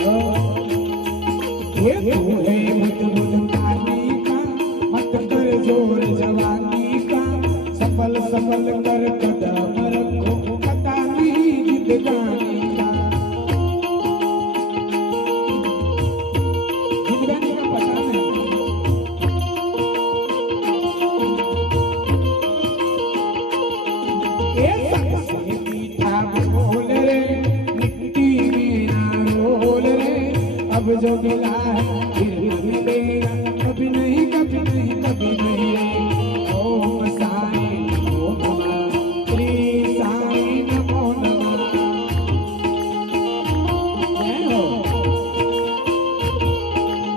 ये तू है मत बुझाने का, मत कर जोर जवानी का, सफल सफल कर कदम रखो, पता नहीं जिंदगानी का। जिंदगानी का पता नहीं। ये सबसे मीठा बोल रे, मिट्टी में ना रोल रे, अब जो मिला है फिर न मिलेगा, कभी नहीं कभी नहीं कभी नहीं। ओम साई नमो नमः, श्री साई नमो नमः। जय हो।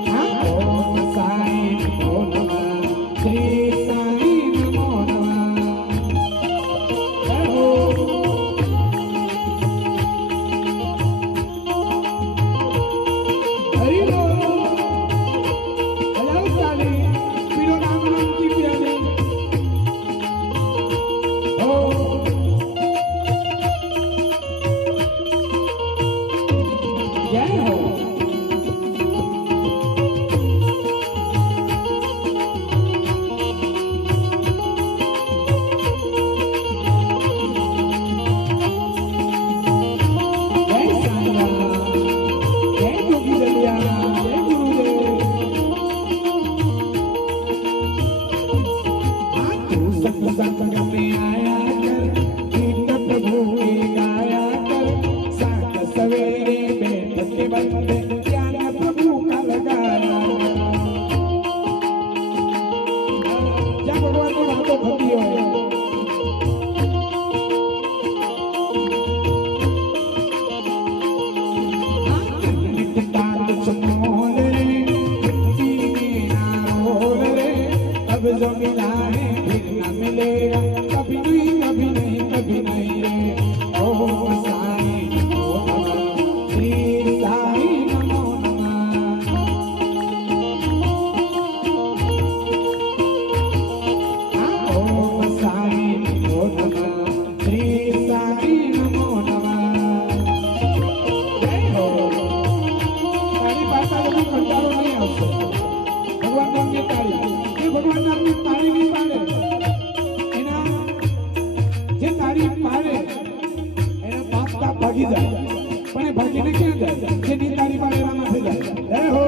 हाँ, ओम साई नमो नमः, श्री साई नमो नमः। जय हो। हरि बोल। हेलो साली, पीरो राम नाम की प्याले। ओ जय हो। जय साईं राम, जय जोगी जलिया, जय गुरुदेव। हाँ, तू सत्संग में आया कर, गीत प्रभु के गाया कर, साथ सवेरे बैठ के बंदे ज्ञान प्रभु का लगाया कर। जय भगवान को बातों भक्ति हो। अब जो मिला है फिर न मिलेगा, कभी नहीं कभी नहीं कभी नहीं रे। ओम साई नमो नमः, श्री साई नमो नमः। ओम साई नमो नमः, श्री साई नमो नमः। जय हो। તારી પાછા લોકો કંટાળો નહીં આવશે. ભગવાન નામની તાળી, એ ભગવાન નામની તાળી નહીં પાડે, એના જે તાળી પાડે એના પાપ તાપ ભાગી જાય, પણ એ ભાગીને ક્યાં જાય? જેની તાળી પાડે એના માથે જાય. જય હો.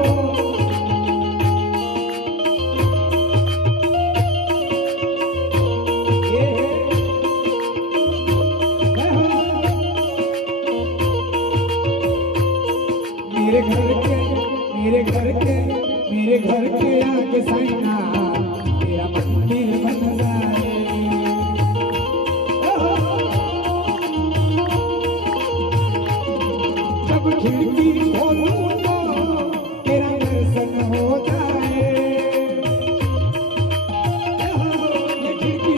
એ જય હો. मेरे घर के मेरे घर के मेरे घर के आगे साइना तेरा मंदिर बन जाए। जब खिड़की खोलूं तो तेरा दर्शन हो जाए। ये खिड़की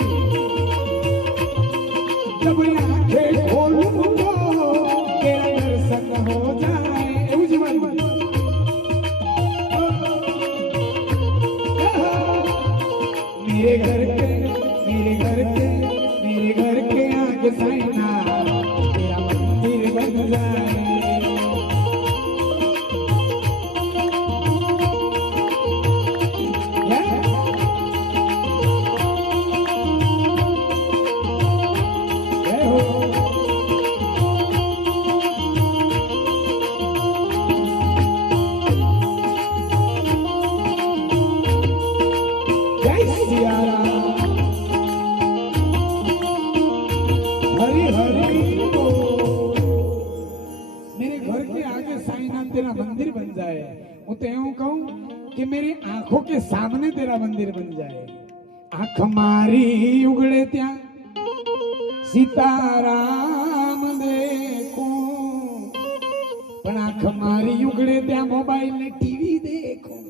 जब आंखें खोलूं तो तेरा दर्शन हो जाए। એવું જીવન मेरे घर के मेरे घर के मेरे घर के आगे साइना तेरा मंदिर बन जाए। जय हो। जय सिया राम, हरि हरि बोल। मेरे घर के आगे साईनाथ तेरा मंदिर बन जाए। હું તો એવું કહું કે मेरी आंखों के सामने तेरा मंदिर बन जाए। आंख मारी उगड़े ત્યાં सीताराम देखूं, પણ આંખ મારી ઉગડે ત્યાં મોબાઈલ ને ટીવી देखूं।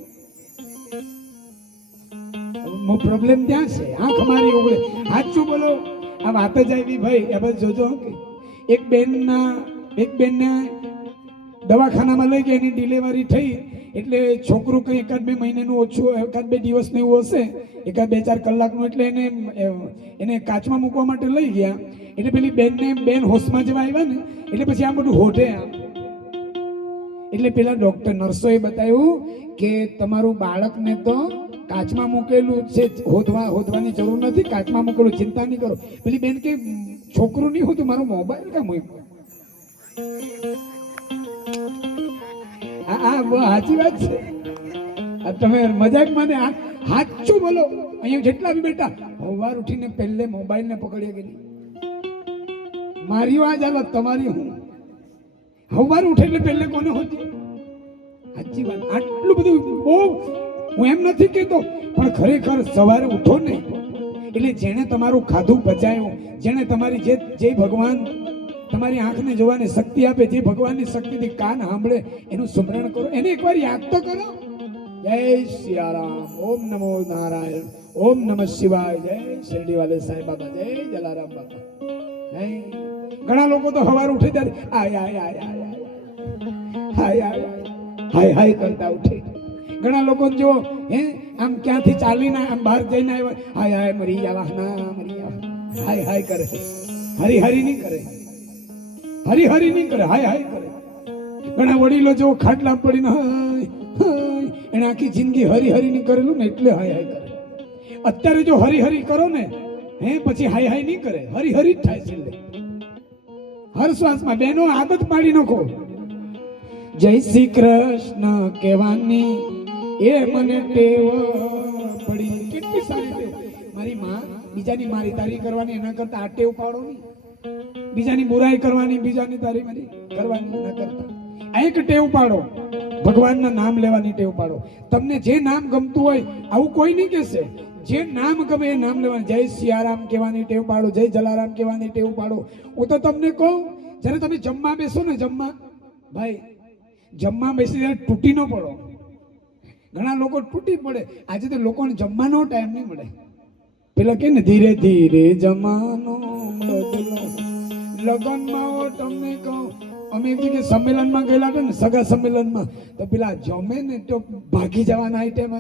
પ્રોબ્લેમ ત્યાં છે, આંખ મારી ઉગડે. સાચું બોલો, આ વાત જ આવી ભાઈ. એ બસ જોજો કે એક બેનને દવાખાનામાં લઈ ગયા, એની ડિલિવરી થઈ, એટલે છોકરું કંઈ એકાદ બે મહિનાનું ઓછું, એકાદ બે દિવસનું એવું હશે, એકાદ 2-4 કલાકનું. એટલે એને કાચમાં મૂકવા માટે લઈ ગયા. એટલે પેલી બેન હોશમાં જેવા આવ્યા ને, એટલે પછી આ બધું હોઠે આમ એટલે પેલા ડોક્ટર નર્સોએ બતાવ્યું કે તમારું બાળકને તો કાચમાં મૂકેલું છે, હોદવાની જરૂર નથી, કાચમાં મૂકેલું, ચિંતા નહીં કરો. પેલી બેન કે છોકરું નહીં હોતું, મારો મોબાઈલ કામ હોય. સાચી વાત છે. તમે મજાક મને સાચું બોલો. અહીંયા જેટલા બી બેટા સવાર ઉઠીને પહેલે મોબાઈલ ને પકડીએ કે નહીં? મારી વાત હાલત, તમારી હું સવાર ઉઠે એટલે પહેલે કોને હોતી? સાચી વાત. આટલું બધું બહુ હું એમ નથી કહેતો, પણ ખરેખર સવારે ઉઠો ને એટલે જેણે તમારું ખાધું પચાયું, જેણે તમારી જે ભગવાન તમારી આંખને જોવાની શક્તિ આપે, જે ભગવાનની શક્તિથી કાન સાંભળે, એનું સ્મરણ કરો, એને એકવાર યાદ તો કરો. જય સિયારામ, ઓમ નમો નારાયણ, ઓમ નમઃ શિવાય, જય શિરડી વાલે સાંઈ બાબા, જય જલારામ બાબા. ઘણા લોકો તો સવાર ઉઠે ત્યારે આય આય આય આય હાય હાય હાય હાય કરતા ઉઠે. ઘણા લોકો જો આમ ક્યાંથી ચાલીને આમ બહાર જઈને આવ્યા, હાય હાય મરી આવા ના મરી આવા, હાય હાય કરે, હરી હરી નહીં કરે, હરી હરી નહીં કરે, હાય હાય કરે. ઘણા વડીલો જો ખાટલા પડીને હાય હાય, એને આખી જિંદગી હરી હરી નહીં કરેલું ને એટલે હાય હાય કરે. અત્યારે જો હરી હરી કરો ને પછી હાય હાય નહીં કરે, હરી હરી જ થાય છે. હર શ્વાસમાં બેનો આદત પાડી નાખો. જય શ્રી કૃષ્ણ કહેવાની એ મને ટેવ પડી. કેટલી સારી ટેવ. મારી માં બીજાની મારી તારી કરવાની, એના કરતા આ ટેવ પાડો નહીં. બીજાની બુરાઈ કરવાની, બીજાની તારી મારી કરવાની, એના કરતા આ એક ટેવ પાડો. ભગવાનના નામ લેવાની ટેવ પાડો. તમને જે નામ ગમતું હોય, આવું કોઈ નહીં કહેશે, જે નામ ગમે એ નામ લેવાનું. જય સિયારામ કહેવાની ટેવ પાડો, જય જલારામ કહેવાની ટેવ પાડો. હું તો તમને કહું, જ્યારે તમે જમવા બેસો ને, જમવા ભાઈ જમવા બેસી ત્યારે તૂટી ન પડો. ઘણા લોકો તૂટી પડે. આજે તો લોકોને જમવાનો ટાઈમ નહીં મળે. પેલા કે ને ધીરે ધીરે જમાનો લગનમાં. તમને કહું, અમે એક જગ્યાએ સંમેલનમાં ગયેલા હતા ને, સગા સંમેલનમાં, તો પેલા જમે ને તો ભાગી જવાના આઈટમ,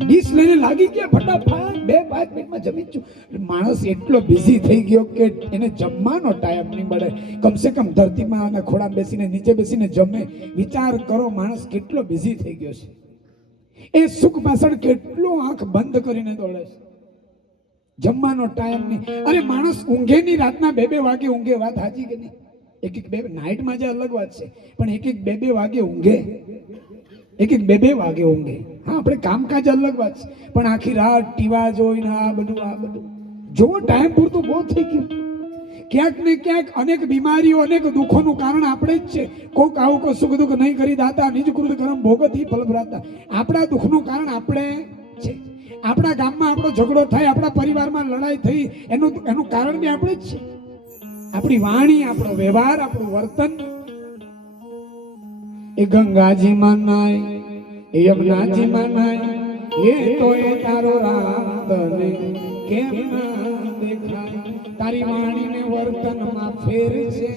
ડીશ લઈને લાગી ગયા ફટાફટ, 2-5 મિનિટમાં જમી છું. માણસ એટલો બિઝી થઈ ગયો કે એને જમવાનો ટાઈમ નહીં મળે. કમસે કમ ધરતીમાં અને ખોળામાં બેસીને, નીચે બેસીને જમે. વિચાર કરો, માણસ કેટલો બિઝી થઈ ગયો છે. એ સુખ પાછળ કેટલો આંખ બંધ કરીને દોડે છે. જમવાનો ટાઈમ નહીં. અરે માણસ ઊંઘે નહીં, રાતના 2-2 વાગે ઊંઘે. વાત સાચી કે નહીં? 1-1 નાઇટમાં જે અલગ વાત છે, પણ 1-2 વાગે ઊંઘે. 1-2 વાગે ઊંઘે. હા, આપણે કામકાજ અલગ વાત છે, પણ આખી રાત ટીવા જોઈને આ બધું જો ટાઈમ પૂરતું બહુ થઈ ગયું. ક્યાંક ને ક્યાંક અનેક બીમારીઓ, અનેક દુઃખોનું કારણ આપણે જ છે. કોક આવું કોઈ સુખ દુઃખ નહીં કરી દાતા, નિજ કૃત કર્મ ભોગતી ફલ ભ્રાતા. આપણા દુઃખનું કારણ આપણે છે. આપણા ગામમાં આપણો ઝઘડો થાય, આપણા પરિવારમાં લડાઈ થઈ, એનું કારણ બી આપણે જ છે. આપણી વાણી, આપણો વ્યવહાર, આપણું વર્તન. એ ગંગાજીમાં નાય, એ યમુનાજીમાં નાય, એ તો એ તારો રામ તને કેમ ના દેખાય? તારી વાણીને વર્તનમાં ફેર છે.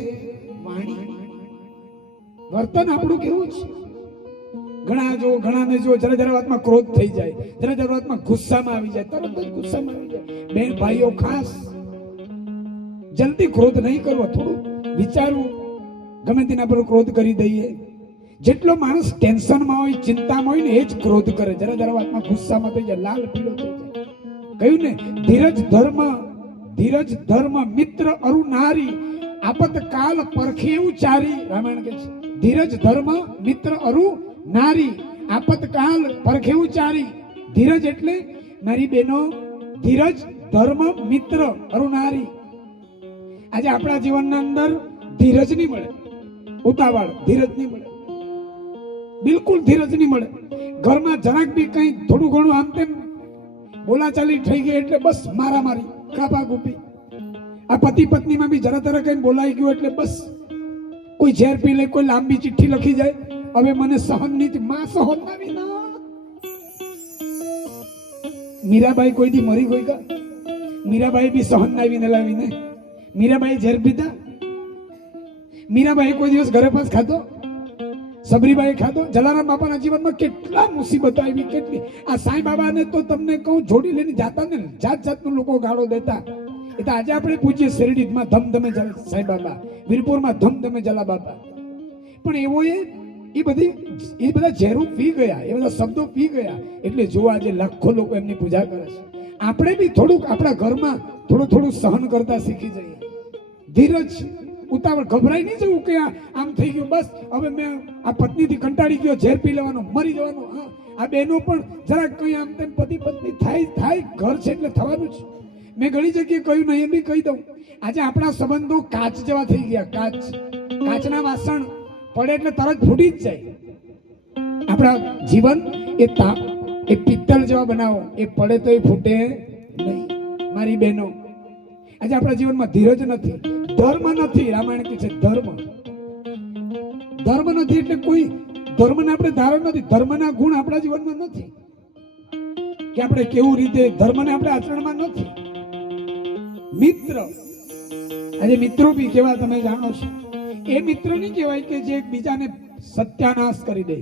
વાણી વર્તન આપણું કેવું છે? ઘણાને જો જરા વાતમાં ક્રોધ થઈ જાય, જરા વાતમાં ગુસ્સામાં આવી જાય, તરત જ ગુસ્સામાં આવી જાય. બેન ભાઈઓ ખાસ જલ્દી ક્રોધ નહીં કરવો, થોડું વિચારવું. ગમે તેના પર ક્રોધ કરી દઈએ. જેટલો માણસ ટેન્શનમાં હોય, ચિંતામાં હોય ને, એ જ ક્રોધ કરે. જરા વાતમાં ગુસ્સામાં થઈ જાય, લાલ પીળો થઈ જાય. કહ્યું ને, ધીરજ ધર્મ મિત્ર અરુ નારી, આપત કાલ પરખે ઉચારી. રામાયણ કહે છે, ધીરજ ધર્મ મિત્ર અરુ નારી, આપત કાલ પરખે ઉચારી. ધીરજ એટલે મારી બહેનો, ધીરજ ધર્મ મિત્ર અરુ નારી. આજે આપણા જીવનના અંદર ધીરજ નહીં મળે, ઉતાવળ, ધીરજ નહીં મળે, બિલકુલ ધીરજ નહીં મળે. ઘરમાં જરાક બી કઈ થોડું ઘણું આમ તેમ બોલાચાલી થઈ ગઈ એટલે બસ મારામારી, કાપા કૂપી. આ પતિ પત્નીમાં બી જરા કઈ બોલાઈ ગયું એટલે બસ કોઈ ઝેર પી લે, કોઈ લાંબી ચિઠ્ઠી લખી જાય, હવે મને સહન નહીં. માં સહન ના વિના. મીરાબાઈ કોઈ દી મરી ગઈ કા? મીરાબાઈ બી સહન ના વિને લાવીને. મીરાબાઈ ઝેર પીતા? મીરાબાઈ કોઈ દિવસ ઘરે પાસ ખાધો? સબરીબાઈ ખાધો? જલારામ બાપાના જીવનમાં કેટલા મુસીબતો આવી, કેટલી. આ સાંઈ બાબાને તો તમને કહું, જોડી લઈને જાતા ને, જાત જાતનું લોકો ગાળો દેતા. એ તો આજે આપણે પૂછીએ શેરડીમાં ધમધમે સાંઈ બાબા, વીરપુરમાં ધમધમે જલા બાબા, પણ એવો એ બધા ઝેરું પી ગયા, એ બધા શબ્દો પી ગયા, એટલે જો આજે લાખો લોકો એમની પૂજા કરે છે. આપણે બી થોડુંક આપણા ઘરમાં થોડું સહન કરતા શીખી જઈએ. ધીરજ, ઉતાવળ, ગભરાઈ નહીં જવું કે આમ થઈ ગયું, બસ હવે મેં આ પત્નીથી કંટાળી ગયો, ઝેર પી લેવાનો, મરી જવાનો. હા, આ બહેનો પણ જરાક કઈ આમ તેમ પતિ પત્ની થાય, ઘર છે એટલે થવાનું જ. મેં ઘણી જગ્યાએ કહ્યું નહીં, એમ બી કહી દઉં, આજે આપણા સંબંધો કાચ જેવા થઈ ગયા. કાચના વાસણ પડે એટલે તરત ફૂટી જ જાય. આપણા જીવન એ પિત્તળ જેવા બનાવો, એ પડે તો એ ફૂટે નહીં. મારી બહેનો, આજે આપણા જીવનમાં ધીરજ નથી, ધર્મ નથી. રામાયણ કહે છે ધર્મ નથી, એટલે કોઈ ધર્મને આપણે ધારણ નથી. ધર્મના ગુણ આપણા જીવનમાં નથી, કે આપણે કેવું રીતે ધર્મને આપણે આચરણમાં નથી. મિત્ર, આજે મિત્રો બી કેવા તમે જાણો છો. એ મિત્ર નહીં કહેવાય કે જે બીજાને સત્યાનાશ કરી દે,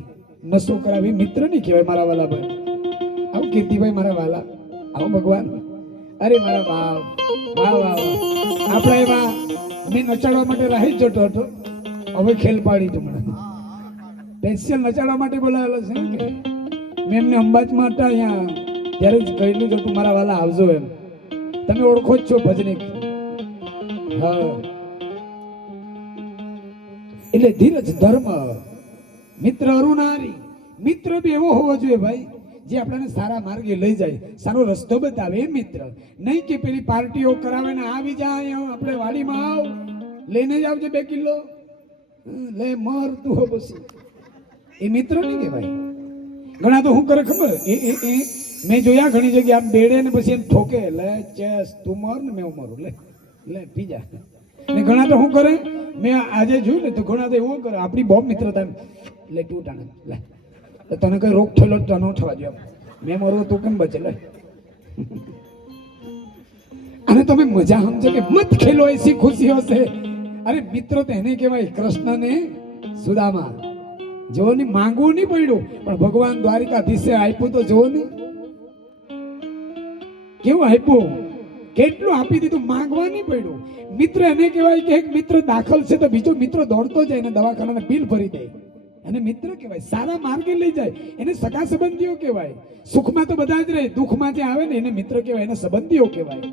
નશો કરાવી. મિત્ર નહીં કહેવાય મારા વાલા ભાઈ. આવું કીર્તિભાઈ મારા વાલા, આવો ભગવાન, અરે મારા વાહ વાહ વાહ. આપણા એવા મેં નચાડવા માટે રાહી જ જતો હતો, હવે ખેલ પાડી તું મને સ્પેશિયલ નચાડવા માટે બોલાવેલો છે કે મેં એમને અંબાજમાં હતા અહીંયા ત્યારે જ કહેલું હતું મારા વાલા આવજો એમ. તમે ઓળખો જ છો ભજનિક. હા, એટલે ધીરજ, ધર્મ, મિત્ર અરુણારી. મિત્ર બી એવો હોવો જોઈએ ભાઈ, જે આપણને સારા માર્ગે લઈ જાય, સારો રસ્તો બતાવે. એ મિત્ર નહીં કે પેલી પાર્ટીઓ કરાવે ને આવી જાય આપણે વાડીમાં આવ લઈને જ આવજે 2 કિલો લે મર તું હો પછી. એ મિત્ર નહીં કહેવાય. ઘણા તો શું કરે ખબર, એ મેં જોયા ઘણી જગ્યાએ આમ બેડે ને પછી એમ ઠોકે, લે ચેસ તું મર ને મેં મરું, લે પી જા. ને ઘણા તો શું કરે, મેં આજે જોયું ને તો ઘણા તો એવું કરે, આપણી બહુ મિત્રતા, લે તું ટાણે લે, તને કઈ રોગ થયેલો તો ન થવા જોઈએ, મેં મરવું તું કેમ બચે લે. અને તમે મજા સમજો કે મત ખેલો એસી ખુશી હશે. અરે મિત્ર તો એને કહેવાય, કૃષ્ણને સુદામા જોવો ને, માંગવું નહીં પડ્યું, પણ ભગવાન દ્વારિકાધીશે આપ્યું તો જોવો ને કેવું આપ્યું, કેટલું આપી દીધું, માંગવા નહીં પડ્યું. મિત્ર એને કહેવાય કે એક મિત્ર દાખલ છે તો બીજો મિત્ર દોડતો જાય અને દવાખાનાના બિલ ભરી દે, એને મિત્ર કહેવાય. સારા માર્ગે લઈ જાય એને સગા સંબંધીઓ કહેવાય. સુખમાં તો બધા જ રહે, દુઃખમાં જે આવે ને એને મિત્ર કહેવાય, એને સંબંધીઓ કહેવાય.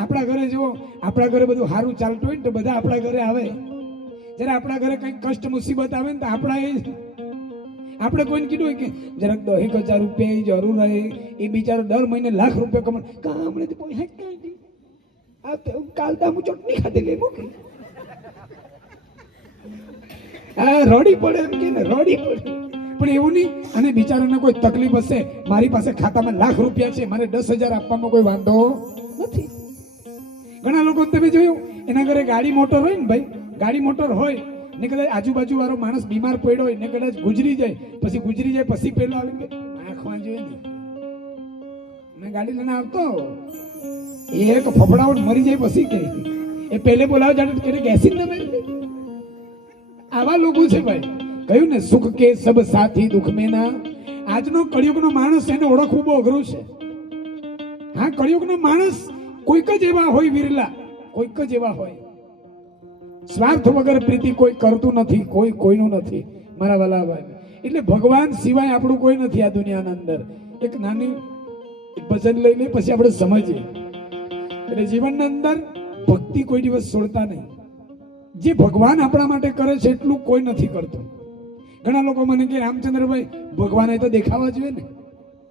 આપણા ઘરે જુઓ, આપણા ઘરે બધું સારું ચાલતું હોય ને તો બધા આપણા ઘરે આવે. જ્યારે આપણા ઘરે કંઈક કષ્ટ મુસીબત આવે ને તો આપણે કોઈને કીધું હોય કે જરાક 10,000 રૂપિયા જરૂર રહે, એ બિચારો દર મહિને લાખ રૂપિયા કમાય, કામણે તો કોઈ હેક કઈ આ કાલ તો હું ચટણી ખાધી લે મૂકી રોડી પડે એમ કે ને, રોડી પડે. પણ એવું નહીં. અને બિચારાને કોઈ તકલીફ હશે, મારી પાસે ખાતામાં લાખ રૂપિયા છે, મારે 10,000 આપવામાં કોઈ વાંધો નથી. ઘણા લોકો તમે જોયું એના ઘરે ગાડી મોટર હોય ને ભાઈ, ગાડી મોટર હોય ને કદાચ આજુબાજુ વાળો માણસ બીમાર પડ્યો હોય ને કદાચ ગુજરી જાય પછી પેલો આવીને આંખમાં જોઈએ ને મેં ગાડી લઈને આવતો એક ફફડાવટ મરી જાય પછી કે એ પહેલે બોલાવે જાણે કે ગેસિંગ ના મેં. આવા લોકો છે ભાઈ. કહ્યું ને સુખ કે સબ સાથી દુઃખ મેં ના. આજનો કળિયુગનો માણસ એને ઓળખવું બહુ અઘરું છે. હા, કળિયુગનો માણસ કોઈક જ એવા હોય વિરલા, કોઈક જ એવા હોય. સ્વાર્થ વગર પ્રીતિ કોઈ કરતું નથી, કોઈનું નથી મારા વાલા ભાઈ. એટલે ભગવાન સિવાય આપણું કોઈ નથી આ દુનિયાના અંદર. એક નાની ભજન લઈ લે પછી આપણે સમજીએ. એટલે જીવનના અંદર ભક્તિ કોઈ દિવસ છોડતા નહીં. જે ભગવાન આપણા માટે કરે છે એટલું કોઈ નથી કરતું. ઘણા લોકો મને કે રામચંદ્રભાઈ ભગવાન હોય તો દેખાવા જોઈએ ને,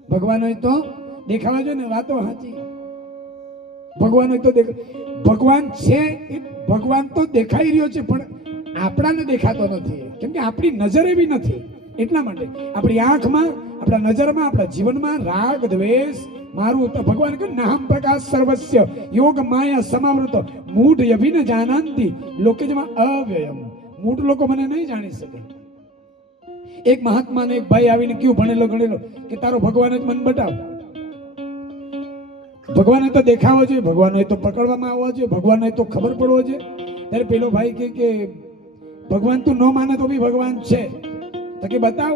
ભગવાન હોય તો દેખાવા જોઈએ ને. વાતો સાચી, ભગવાન હોય તો ભગવાન છે, ભગવાન તો દેખાઈ રહ્યો છે પણ આપણાને દેખાતો નથી, કેમ કે આપણી નજર એવી નથી. એટલા માટે આપણી આંખમાં, આપણા નજરમાં, આપણા જીવનમાં રાગ દ્વેષ મારું તો ભગવાન કે નામ પ્રકાશ સર્વસ્ય યોગ માયા સમાવૃત મૂઢ યભિન જાનાંતિ લોકેજમાં અવ્યયમ. મૂઢ લોકો મને નહીં જાણી શકે. એક મહાત્માને એક ભાઈ આવીને કયું ભણેલો ગણેલો કે તારો ભગવાન જ મન બતાવ. ભગવાન તો દેખાવો જોઈએ, ભગવાન તો પકડવામાં આવવા જોઈએ, ભગવાન તો ખબર પડવો જોઈએ. ત્યારે પેલો ભાઈ કે ભગવાન તું ન માને તો બી ભગવાન છે, તો કે બતાવ.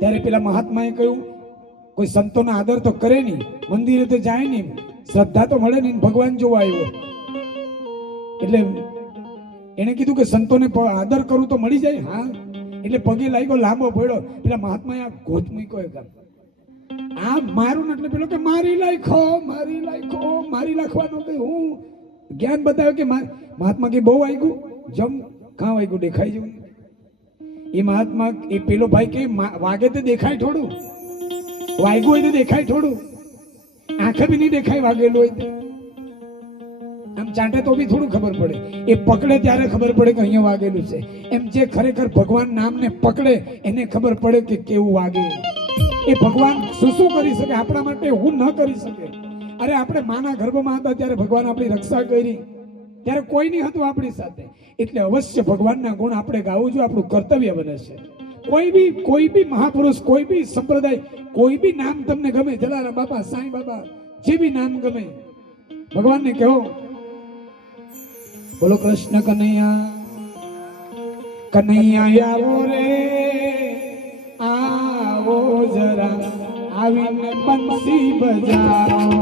ત્યારે પેલા મહાત્માએ કહ્યું કોઈ સંતોનો આદર તો કરે નહીં, મંદિરે તો જાય નહીં, શ્રદ્ધા તો મળે નહીં, ભગવાન જોવા આવ્યો. એટલે એને કીધું કે સંતોને આદર કરું તો મળી જાય. હા, એટલે પગે લાગ્યો, લાંબો પડ્યો. પેલા મહાત્માએ આ ગોત મૂક્યો એક આ મારું એટલે પેલો કે મારી લાખવાનો કે હું જ્ઞાન બતાવ્યો કે મહાત્મા કે બહુ વાગ્યું જમ કાં વાગ્યું દેખાય જેવું. એ મહાત્મા એ પેલો ભાઈ કે વાગે તો દેખાય થોડું, વાગ્યું હોય તો દેખાય થોડું, આંખે બી નહીં દેખાય વાગેલું હોય તો. આમ ચાંટે તો બી થોડું ખબર પડે, એ પકડે ત્યારે ખબર પડે કે અહીંયા વાગેલું છે. એમ જે ખરેખર ભગવાન નામને પકડે એને ખબર પડે કે કેવું વાગે. એ ભગવાન શું કરી શકે આપણા માટે, હું ન કરી શકે. અરે આપણે માના ગર્ભમાં હતા ત્યારે ભગવાન આપણી રક્ષા કરી, ત્યારે કોઈ નહીં હતું આપણી સાથે. એટલે અવશ્ય ભગવાનના ગુણ આપણે ગાવું જોઈએ, આપણું કર્તવ્ય બને છે. કોઈ બી મહાપુરુષ, કોઈ બી સંપ્રદાય, કોઈ બી નામ તમને ગમે, જલારામ બાપા, સાંઈ બાબા, જે બી નામ ગમે, ભગવાનને કહો બોલો કૃષ્ણ કનૈયા આવો રે, આવો જરા આવીને બંસી બજાવો.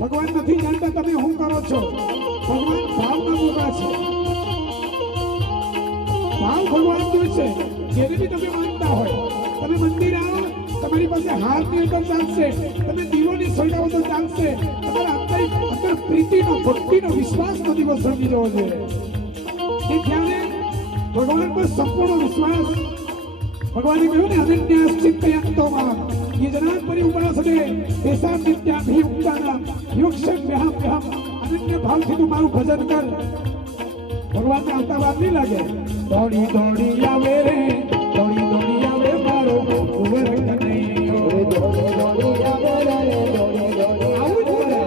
ભગવાન નથી જાણતા તમે શું કરો છો. ભગવાન ભાવના ભોગા છે, ભાવ ભગવાન જોઈ છે. જેને બી તમે માનતા હોય તમે મંદિર આવો, તમારી પાસે હાર ની અંદર ચાલશે, તમે દીવોની સળગાવો તો ચાલશે, તમારા અંદર પ્રીતિનો ભક્તિનો વિશ્વાસનો દિવસ સમજી જવો જોઈએ. એ ત્યારે ભગવાન પર સંપૂર્ણ વિશ્વાસ. ભગવાને કહ્યું ને અનન્યાશ્ચિત્તયંતોમાં ये जना परि उपासने तेसा नित्याभियुक्तानां युक्षं व्यहं व्यहं अनन्य भावથી તું મારું ભજન કર. ભગવાનને આવતા વાર નહીં લાગે. દોડી દોડી આવે રે, દોડી દોડી આવે મારો કુંવર કનૈયો, દોડી દોડી આવે રે, દોડી દોડી આવું જ કરે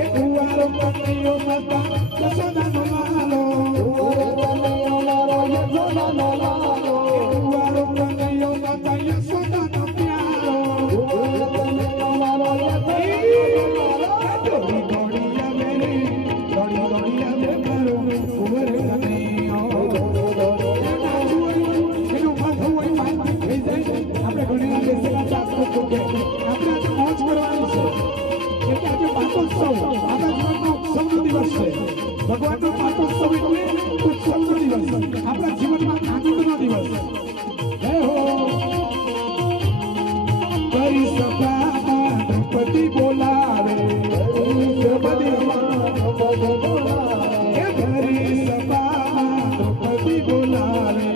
એ કુંવર કનૈયો માતા યશોદાનો લાલો, કુંવર કનૈયો મારો યશોદાનો લાલો, કુંવર કનૈયો માતા યશોદાનો પ્યારો, કુંવર કનૈયો મારો યશોદાનો લાલો, દોડી દોડી આવે રે, દોડી દોડી આવે મારો કુંવર કનૈયો, એનું માથું હોય માથું થઈ જાય. આપણે ઘણી બેસેલા શાસ્ત્રો કે આપણે આજે મોજ કરવાની છે, એટલે આજે પાટોત્સવ આપણા જીવનનો ઉત્સવનો દિવસ છે. ભગવાનનો પાટોત્સવ એટલે ઉત્સવનો દિવસ, આપણા જીવનમાં આનંદનો દિવસ. હે હો કરી સભામાં દ્રૌપદી બોલાવે, દ્રૌપદી બોલાવે, એ ઘરી સભામાં દ્રૌપદી બોલાવે,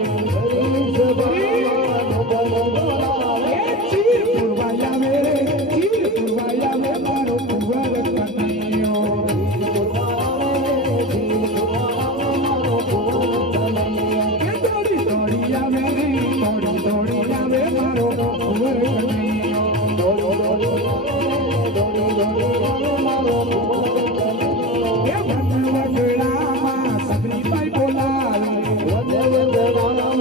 ચીર પુરવાય આવે રે, ચીર પુરવાય આવે મારો કુંવર કનૈયો, દોડી દોડી આવે રે, દોડી દોડી આવે મારો કુંવર કનૈયો, એ વનવગડામાં સગરીબાઈ બોલાવે, એ વનવગડામાં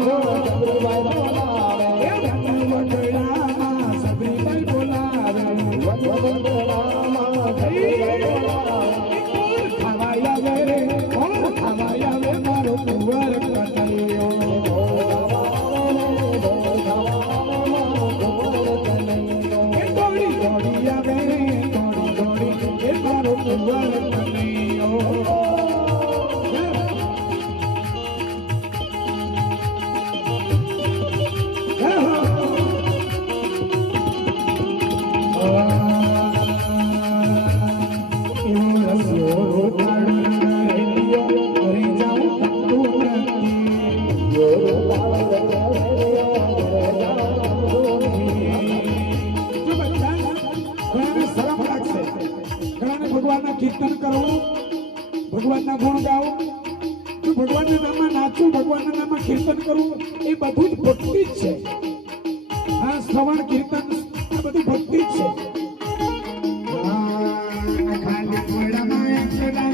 સગરીબાઈ બોલાવે, ખાવાય આવે રે, ખાવાય આવે મારો કુંવર કનૈયો, એ દોડી દોડી આવે રે, દોડી દોડી એ મારો કુંવર કનૈયો. ભગવાનના કીર્તન કરવું, ભગવાનના ગુણ ગાવું, ભગવાનના નામમાં નાચવું, ભગવાનના નામમાં કીર્તન કરવું, એ બધું જ ભક્તિ જ છે. આ શ્રવણ કીર્તન આ બધું ભક્તિ જ છે. ખાલી ઘોડામાં એકલા